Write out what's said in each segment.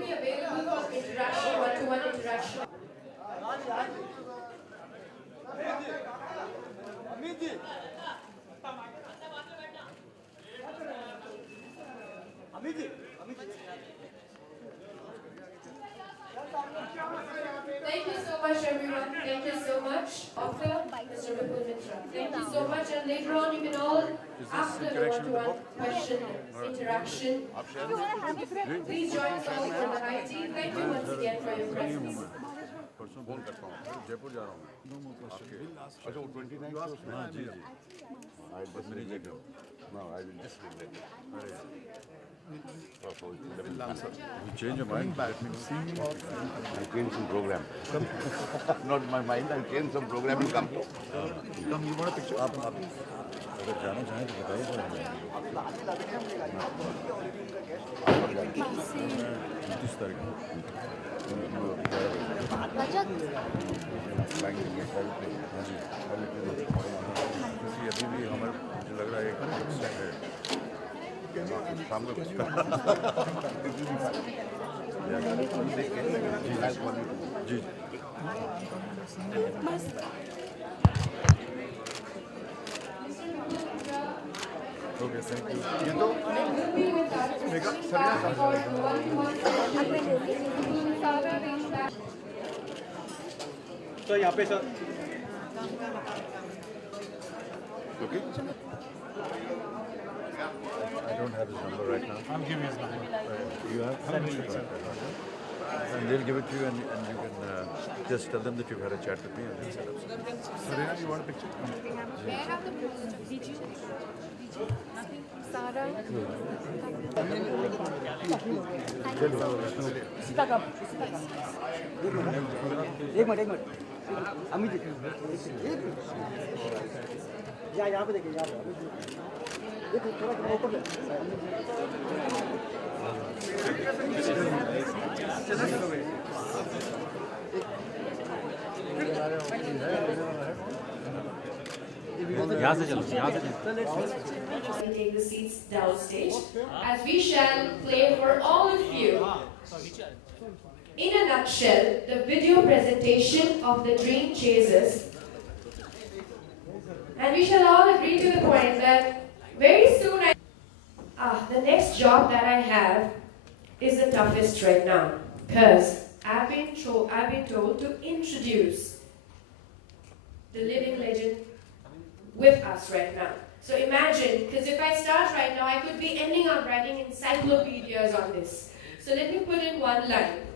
will be available for interaction, one-to-one interaction. Thank you so much, everyone. Thank you so much. Author, Mr. Vipul Mittra. Thank you so much. And later on, you can all, after the one-to-one question interaction, please join us all for the high tea. Thank you once again for your presence. परसों phone करता हूँ जयपुर जा रहा हूँ अच्छा वो 29 को हाँ जी जी आई बस मेरी जगह no I will just leave that you change your mind let me see I change some program not my mind I change some program to come you want a picture आप अगर जाना चाहें तो बताइए 29 तारीख अभी भी हमारे मुझे लग रहा है शाम को जी ओके थैंक यू ये तो मेकअप तो यहाँ पे sir okay I don't have his number right now. I'm giving his number. You have? Send me, sir. And they'll give it to you and you can just tell them that you've had a chat with me and they'll set up something. Sarina, you want a picture? Where have the posters? Did you? Nothing? Sarah? एक minute Amit यहाँ पे देखिए थोड़ा ऊपर यहाँ से चलो Take the seats downstage as we shall play for all of you. In a nutshell, the video presentation of the Dream Chasers. And we shall all agree to the point that very soon the next job that I have is the toughest right now. Because I've been told to introduce the living legend with us right now. So imagine, because if I start right now, I could be ending up writing encyclopedias on this. So let me put in one line.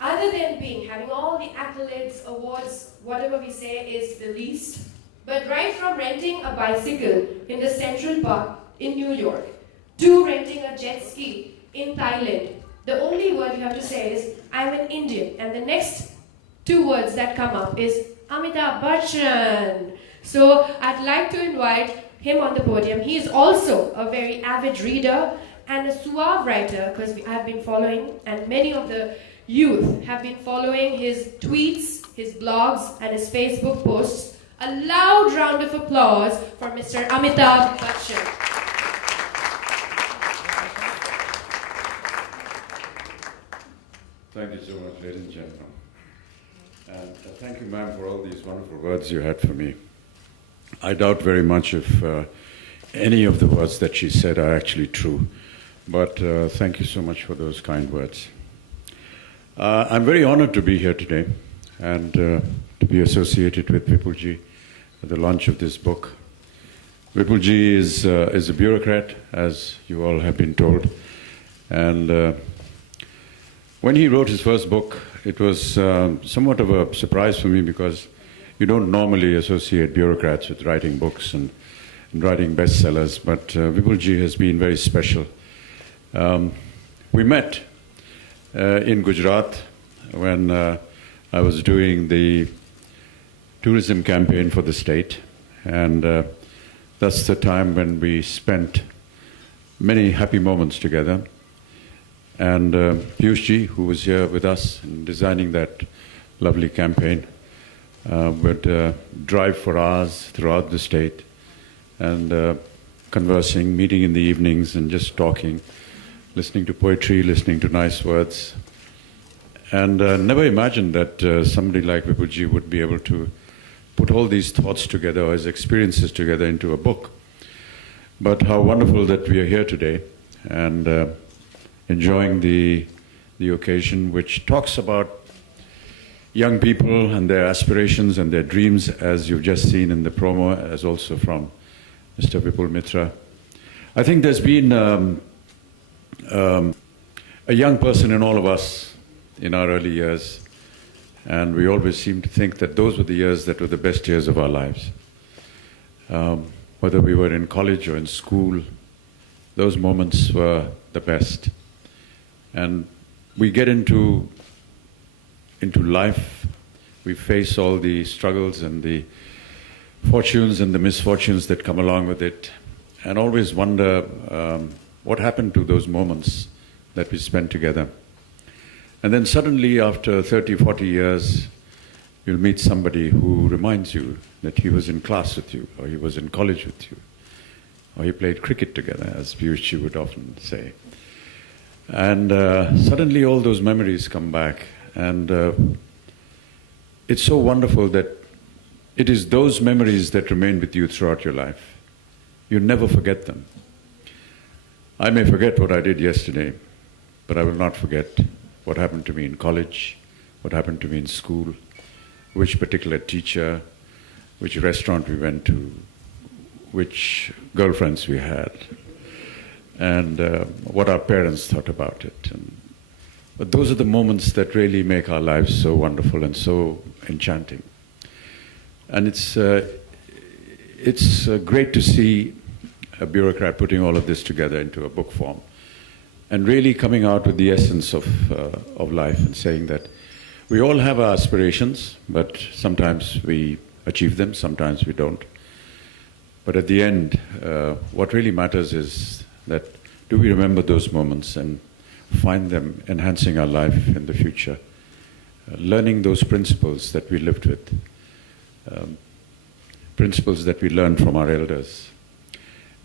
Other than having all the accolades, awards, whatever we say is the least, but right from renting a bicycle in the Central Park in New York to renting a jet ski in Thailand, the only word you have to say is, I'm an Indian. And the next two words that come up is, Amitabh Bachchan. So I'd like to invite him on the podium. He is also a very avid reader and a suave writer, because I've been following, and many of the youth have been following his tweets, his blogs, and his Facebook posts. A loud round of applause for Mr. Amitabh Bachchan. Thank you so much, ladies and gentlemen. And thank you, ma'am, for all these wonderful words you had for me. I doubt very much if any of the words that she said are actually true. But thank you so much for those kind words. I'm very honored to be here today and to be associated with Vipulji at the launch of this book. Vipulji is a bureaucrat, as you all have been told. And when he wrote his first book, it was somewhat of a surprise for me because you don't normally associate bureaucrats with writing books and writing bestsellers, but Vipulji has been very special. We met in Gujarat when I was doing the tourism campaign for the state, and that's the time when we spent many happy moments together. And Piyushji, who was here with us in designing that lovely campaign, would drive for hours throughout the state and conversing, meeting in the evenings and just talking listening to poetry, listening to nice words, and never imagined that somebody like Vipulji would be able to put all these thoughts together, or his experiences together, into a book. But how wonderful that we are here today and enjoying the occasion, which talks about young people and their aspirations and their dreams, as you've just seen in the promo, as also from Mr. Vipul Mittra. I think there's been a young person in all of us in our early years, and we always seem to think that those were the years that were the best years of our lives. Whether we were in college or in school, those moments were the best. And we get into life, we face all the struggles and the fortunes and the misfortunes that come along with it, and always wonder what happened to those moments that we spent together. And then suddenly, after 30, 40 years, you'll meet somebody who reminds you that he was in class with you, or he was in college with you, or he played cricket together, as Piyushji would often say. And suddenly all those memories come back, and it's so wonderful that it is those memories that remain with you throughout your life. You never forget them. I may forget what I did yesterday, but I will not forget what happened to me in college, what happened to me in school, which particular teacher, which restaurant we went to, which girlfriends we had, and what our parents thought about it. But those are the moments that really make our lives so wonderful and so enchanting. And it's great to see a bureaucrat putting all of this together into a book form and really coming out with the essence of life and saying that we all have our aspirations, but sometimes we achieve them, sometimes we don't. But at the end, what really matters is that do we remember those moments and find them enhancing our life in the future, learning those principles that we lived with, principles that we learned from our elders,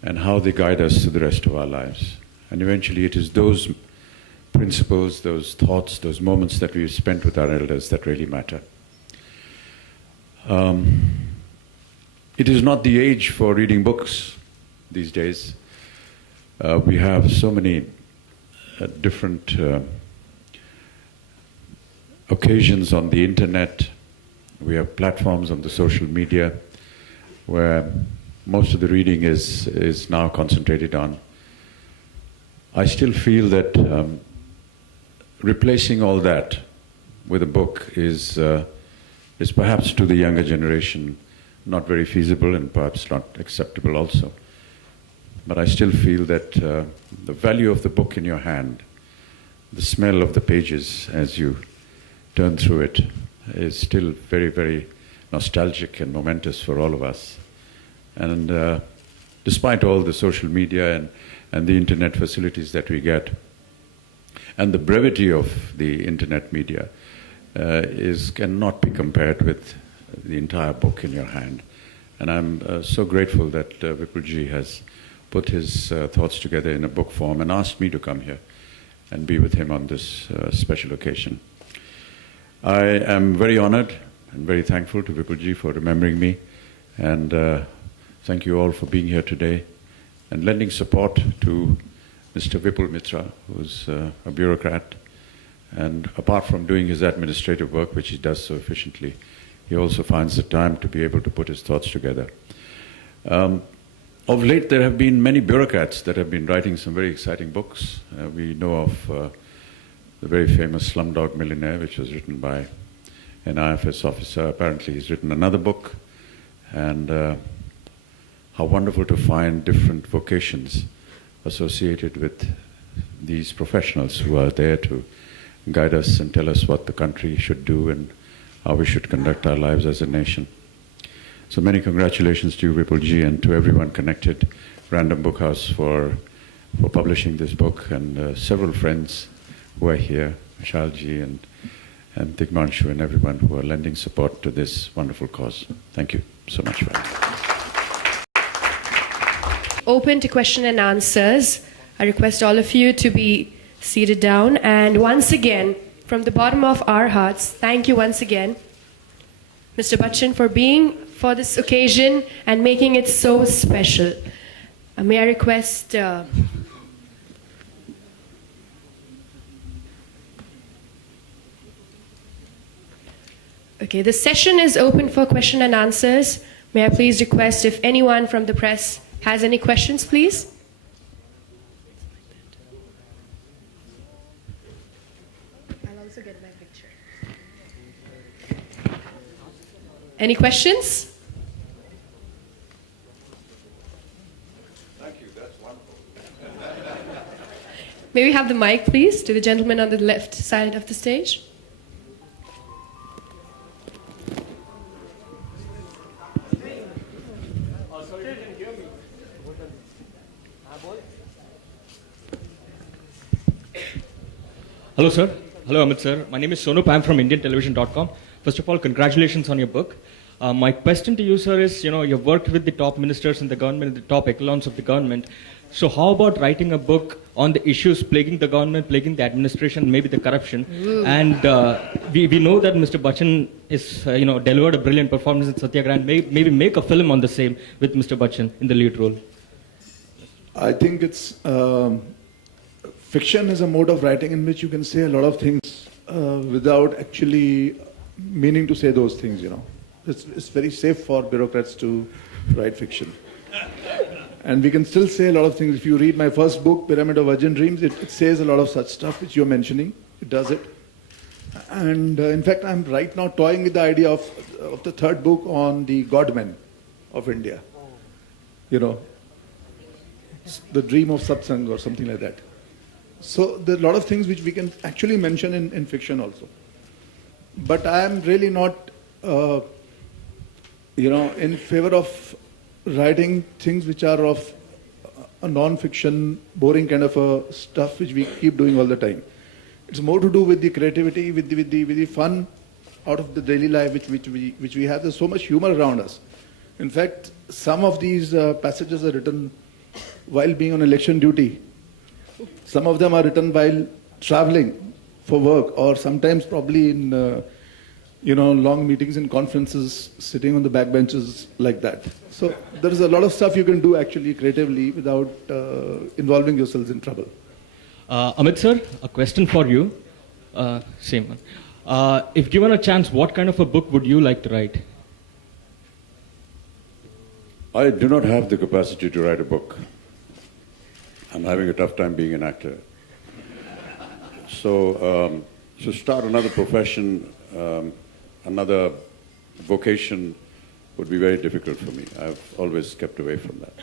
and how they guide us to the rest of our lives. And eventually it is those principles, those thoughts, those moments that we've spent with our elders that really matter. It is not the age for reading books these days. We have so many different occasions on the internet. We have platforms on the social media where most of the reading is now concentrated on. I still feel that replacing all that with a book is perhaps to the younger generation not very feasible and perhaps not acceptable also. But I still feel that the value of the book in your hand, the smell of the pages as you turn through it, is still very, very nostalgic and momentous for all of us. And despite all the social media and the internet facilities that we get, and the brevity of the internet media cannot be compared with the entire book in your hand. And I'm so grateful that Vipulji has put his thoughts together in a book form and asked me to come here and be with him on this special occasion. I am very honored and very thankful to Vipulji for remembering me, and thank you all for being here today and lending support to Mr. Vipul Mittra, who's a bureaucrat, and apart from doing his administrative work, which he does so efficiently, he also finds the time to be able to put his thoughts together. Of late, there have been many bureaucrats that have been writing some very exciting books. We know of the very famous Slumdog Millionaire, which was written by an IFS officer. Apparently, he's written another book. And how wonderful to find different vocations associated with these professionals who are there to guide us and tell us what the country should do and how we should conduct our lives as a nation. So many congratulations to you, Vipulji, and to everyone connected, Random Book House, for publishing this book, and several friends who are here, Vishalji and Tigmanshu and everyone who are lending support to this wonderful cause. Thank you so much for that. Open to question and answers. I request all of you to be seated down. And once again, from the bottom of our hearts, thank you once again, Mr. Bachchan, for being for this occasion and making it so special. May I request... Okay, the session is open for question and answers. May I please request if anyone from the press has any questions, please? I'll also get my picture. Any questions? Thank you, that's wonderful. May we have the mic, please, to the gentleman on the left side of the stage? Hello, sir. Hello, Amit, sir. My name is Sonup. I'm from IndianTelevision.com. First of all, congratulations on your book. My question to you, sir, is, you've worked with the top ministers in the government, the top echelons of the government. So how about writing a book on the issues plaguing the government, plaguing the administration, maybe the corruption? Ooh. And we know that Mr. Bachchan is, delivered a brilliant performance in Satyagraha. And maybe make a film on the same with Mr. Bachchan in the lead role. I think it's... fiction is a mode of writing in which you can say a lot of things without actually meaning to say those things, It's very safe for bureaucrats to write fiction. And we can still say a lot of things. If you read my first book, Pyramid of Virgin Dreams, it says a lot of such stuff which you're mentioning. It does it. And in fact, I'm right now toying with the idea of the third book on the godmen of India. The dream of satsang or something like that. So there are a lot of things which we can actually mention in fiction also. But I am really not, in favor of writing things which are of a non-fiction, boring kind of a stuff which we keep doing all the time. It's more to do with the creativity, with the fun out of the daily life which we have. There's so much humor around us. In fact, some of these passages are written while being on election duty. Some of them are written while traveling for work, or sometimes probably in, long meetings and conferences, sitting on the backbenches like that. So there is a lot of stuff you can do actually creatively without involving yourselves in trouble. Amit, sir, a question for you. Same one. If given a chance, what kind of a book would you like to write? I do not have the capacity to write a book. I'm having a tough time being an actor. So to start another profession, another vocation would be very difficult for me. I've always kept away from that.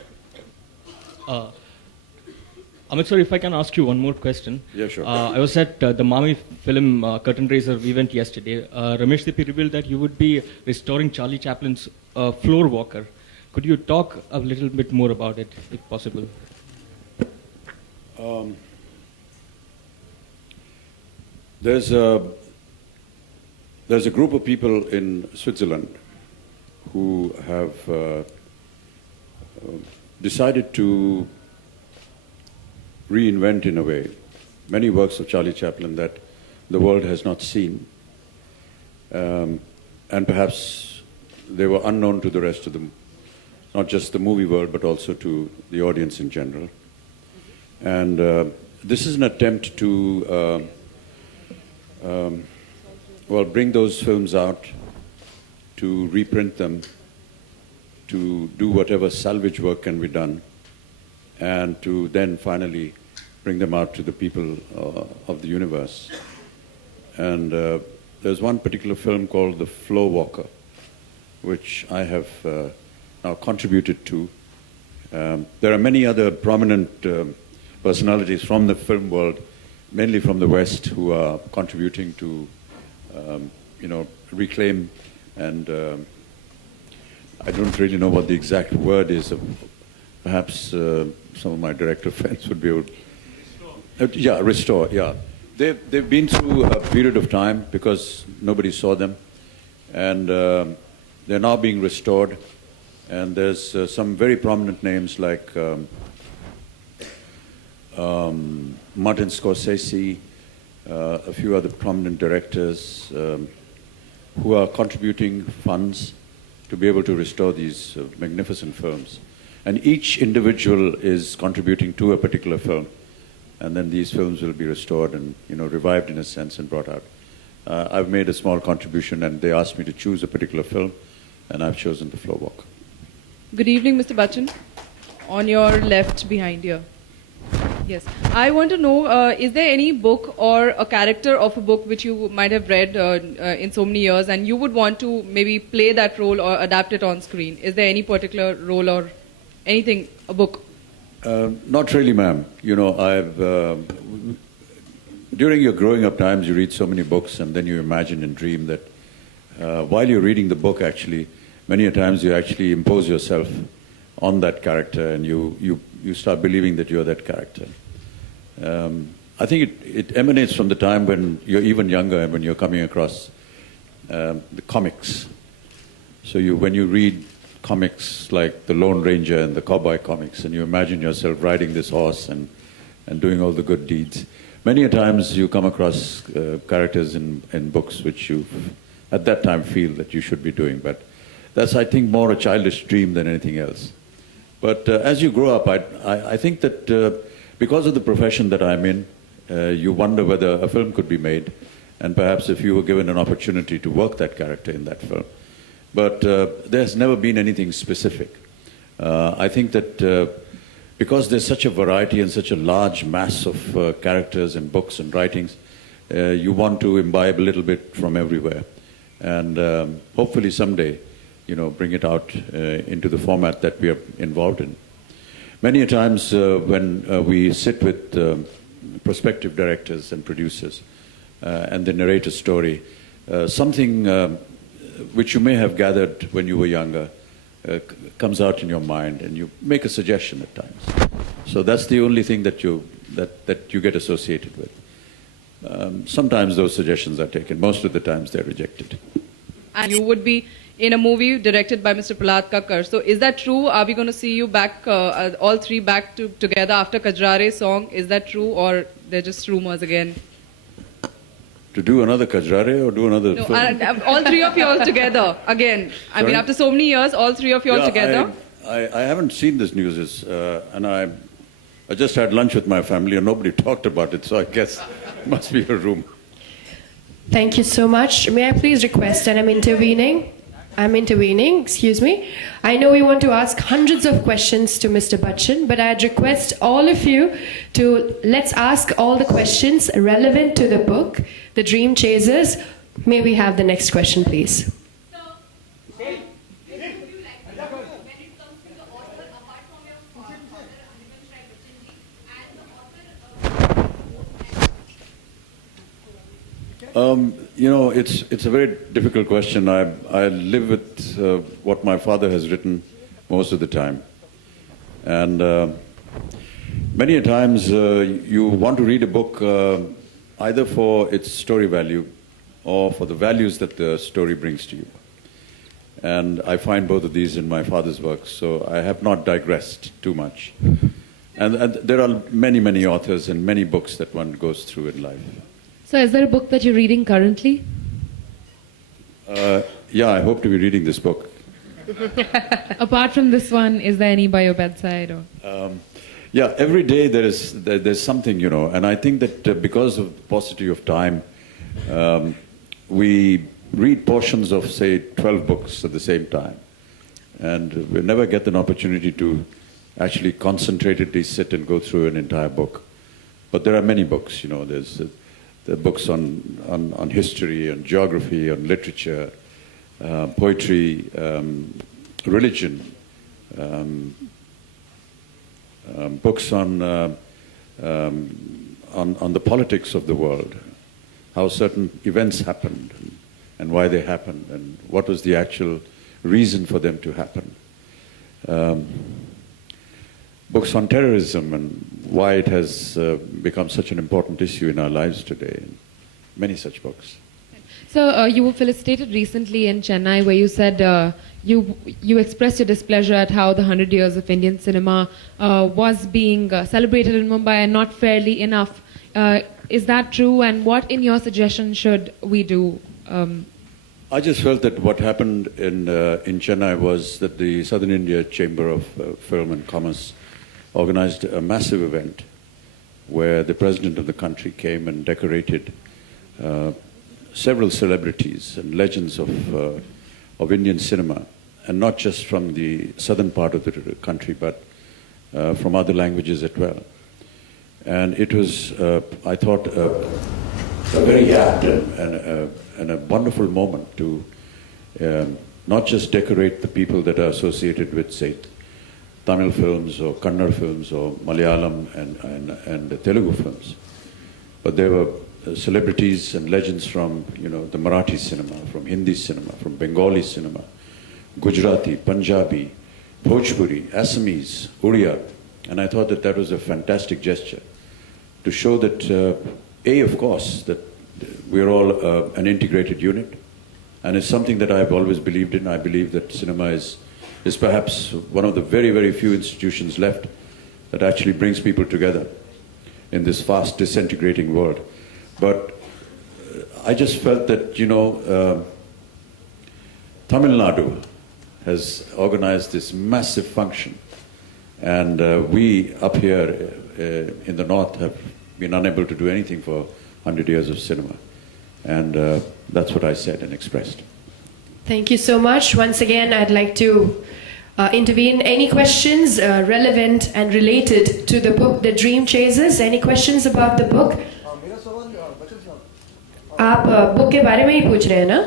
Amit, sir, if I can ask you one more question. Yeah, sure. I was at the Mami film Curtain Raiser event yesterday. Ramesh Dippy revealed that you would be restoring Charlie Chaplin's Floor Walker. Could you talk a little bit more about it, if possible? There's a group of people in Switzerland who have decided to reinvent, in a way, many works of Charlie Chaplin that the world has not seen, and perhaps they were unknown to the rest of them, not just the movie world, but also to the audience in general. And this is an attempt to bring those films out, to reprint them, to do whatever salvage work can be done, and to then finally bring them out to the people of the universe. And there's one particular film called The Floor Walker, which I have now contributed to. There are many other prominent personalities from the film world, mainly from the West, who are contributing to, reclaim and I don't really know what the exact word is. Perhaps some of my director friends would be able to... restore, yeah. They've been through a period of time because nobody saw them. And they're now being restored. And there's some very prominent names like Martin Scorsese, a few other prominent directors who are contributing funds to be able to restore these magnificent films. And each individual is contributing to a particular film. And then these films will be restored and, revived in a sense and brought out. I've made a small contribution and they asked me to choose a particular film and I've chosen The Floor Walk. Good evening, Mr. Bachchan. On your left behind here. Yes. I want to know, is there any book or a character of a book which you might have read in so many years and you would want to maybe play that role or adapt it on screen? Is there any particular role or anything, a book? Not really, ma'am. During your growing up times, you read so many books and then you imagine and dream that while you're reading the book, actually, many a times you actually impose yourself on that character and you start believing that you're that character. I think it emanates from the time when you're even younger and when you're coming across the comics. So when you read comics like the Lone Ranger and the cowboy comics and you imagine yourself riding this horse and doing all the good deeds, many a times you come across characters in books which you at that time feel that you should be doing. But that's, I think, more a childish dream than anything else. But as you grow up, I think that because of the profession that I'm in, you wonder whether a film could be made, and perhaps if you were given an opportunity to work that character in that film. But there's never been anything specific. I think that because there's such a variety and such a large mass of characters and books and writings, you want to imbibe a little bit from everywhere. And hopefully someday, bring it out into the format that we are involved in. Many a times when we sit with prospective directors and producers and they narrate a story, something which you may have gathered when you were younger comes out in your mind and you make a suggestion at times. So that's the only thing that you get associated with. Sometimes those suggestions are taken. Most of the times they're rejected. And you would be in a movie directed by Mr. Prahlad Kakkar. So is that true? Are we going to see you back, all three back together after Kajrare song? Is that true or they're just rumors again? To do another Kajrare or do another film? All three of you all together again. I mean, after so many years, all three of you all together. I haven't seen this news, and I just had lunch with my family and nobody talked about it, so I guess it must be a rumor. Thank you so much. May I please request, and I'm intervening, excuse me. I know we want to ask hundreds of questions to Mr. Bachchan, but I'd request all of you to let's ask all the questions relevant to the book, The Dream Chasers. May we have the next question, please? It's a very difficult question. I live with what my father has written most of the time. And many a times you want to read a book either for its story value or for the values that the story brings to you. And I find both of these in my father's works, so I have not digressed too much. And there are many, many authors and many books that one goes through in life. So is there a book that you're reading currently? Yeah, I hope to be reading this book. Apart from this one, is there any by your bedside? Or? Yeah, every day there's something, and I think that because of the paucity of time, we read portions of, say, 12 books at the same time. And we never get an opportunity to actually concentratedly sit and go through an entire book. But there are many books, there's the books on history, on geography, on literature, poetry, religion, books on the politics of the world, how certain events happened and why they happened and what was the actual reason for them to happen. Books on terrorism and why it has become such an important issue in our lives today. Many such books. So you were felicitated recently in Chennai, where you said you expressed your displeasure at how the 100 years of Indian cinema was being celebrated in Mumbai and not fairly enough. Is that true? And what, in your suggestion, should we do? I just felt that what happened in Chennai was that the Southern India Chamber of Film and Commerce organized a massive event where the president of the country came and decorated several celebrities and legends of Indian cinema, and not just from the southern part of the country, but from other languages as well. And it was, I thought, a very apt and a wonderful moment to not just decorate the people that are associated with, say, Tamil films or Kannada films or Malayalam and Telugu films, but there were celebrities and legends from, the Marathi cinema, from Hindi cinema, from Bengali cinema, Gujarati, Punjabi, Bhojpuri, Assamese, Odia, and I thought that that was a fantastic gesture to show that, of course, that we're all an integrated unit, and it's something that I've always believed in. I believe that cinema is perhaps one of the very, very few institutions left that actually brings people together in this fast disintegrating world. But I just felt that, Tamil Nadu has organized this massive function, and we up here in the north have been unable to do anything for 100 years of cinema. And that's what I said and expressed. Thank you so much. Once again, I'd like to intervene. Any questions relevant and related to the book, The Dream Chasers? Any questions about the book? आप book के बारे में ही पूछ रहे हैं ना?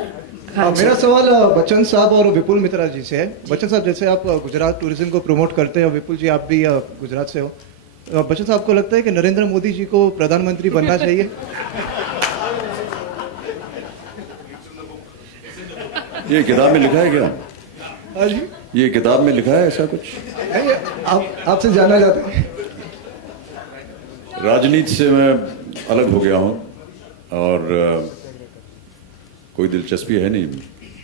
मेरा सवाल बच्चन साहब और विपुल मित्रा जी से है। बच्चन साहब, जैसे आप गुजरात टूरिज्म को प्रमोट करते हैं और विपुल जी आप भी गुजरात से हो, बच्चन साहब को लगता है कि नरेंद्र मोदी जी को प्रधानमंत्री बनना चाहिए? ये किताब में लिखा है क्या? हाँ जी, ये किताब में लिखा है ऐसा कुछ? आपसे जानना चाहते हैं। राजनीति से मैं अलग हो गया हूँ और कोई दिलचस्पी है नहीं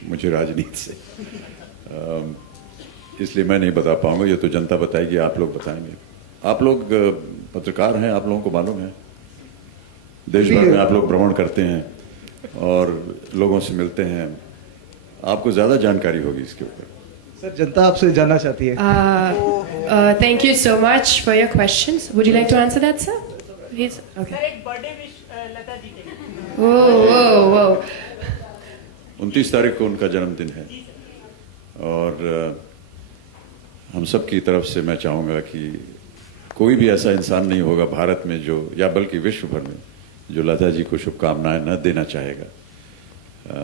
मुझे राजनीति से, इसलिए मैं नहीं बता पाऊंगा। ये तो जनता बताएगी, आप लोग बताएंगे। आप लोग पत्रकार हैं, आप लोगों को मालूम है, देश भर में आप लोग भ्रमण करते हैं और लोगों से मिलते हैं, आपको ज़्यादा जानकारी होगी इसके ऊपर। सर, जनता आपसे जानना चाहती है। Thank you so much for your questions. Would you like to answer that, sir? Please. Okay. Sir, एक बर्थडे विश लता जी के लिए। Whoa. 29 तारीख को उनका जन्मदिन है और हम सब की तरफ से मैं चाहूँगा कि कोई भी ऐसा इंसान नहीं होगा भारत में जो, या बल्कि विश्व भर में, जो लता जी को शुभकामनाएं न देना चाहेगा।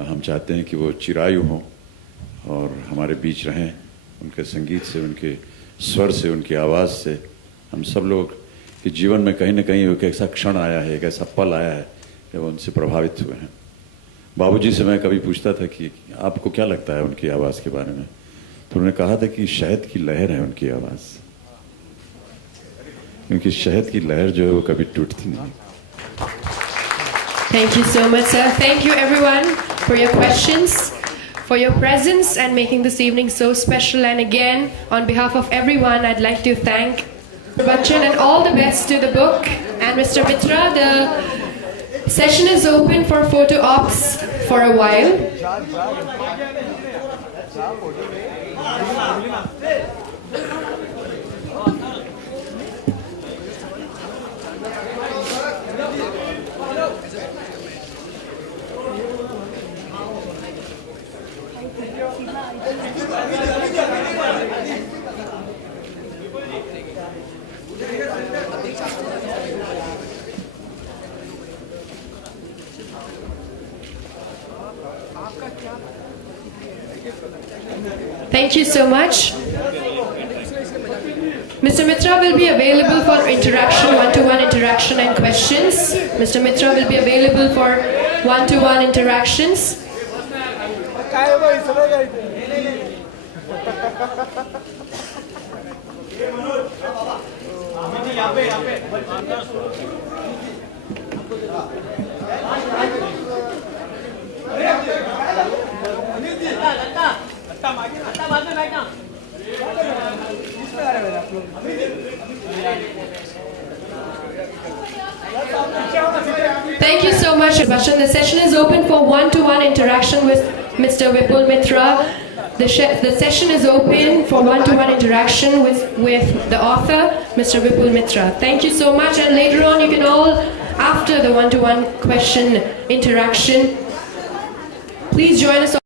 हम चाहते हैं कि वो चिरायु हों और हमारे बीच रहें, उनके संगीत से, उनके स्वर से, उनकी आवाज़ से हम सब लोग के जीवन में कहीं ना कहीं एक ऐसा क्षण आया है, एक ऐसा पल आया है कि वो उनसे प्रभावित हुए हैं। बाबूजी से मैं कभी पूछता था कि आपको क्या लगता है उनकी आवाज़ के बारे में, तो उन्होंने कहा था कि शहद की लहर है उनकी आवाज़, क्योंकि शहद की लहर जो है वो कभी टूटती नहीं। Thank you so much, sir. Thank you everyone for your questions, for your presence and making this evening so special. And again, on behalf of everyone, I'd like to thank Mr. Bachchan and all the best to the book. And Mr. Mittra, the session is open for photo ops for a while. Thank you so much. Mr. Mittra will be available for interaction, one-to-one interaction and questions. Mr. Mittra will be available for one-to-one interactions. Thank you so much, Bachchan. The session is open for one-to-one interaction with Mr. Vipul Mittra. The session is open for one-to-one interaction with the author, Mr. Vipul Mittra. Thank you so much, and later on you can all, after the one-to-one question interaction, please join us.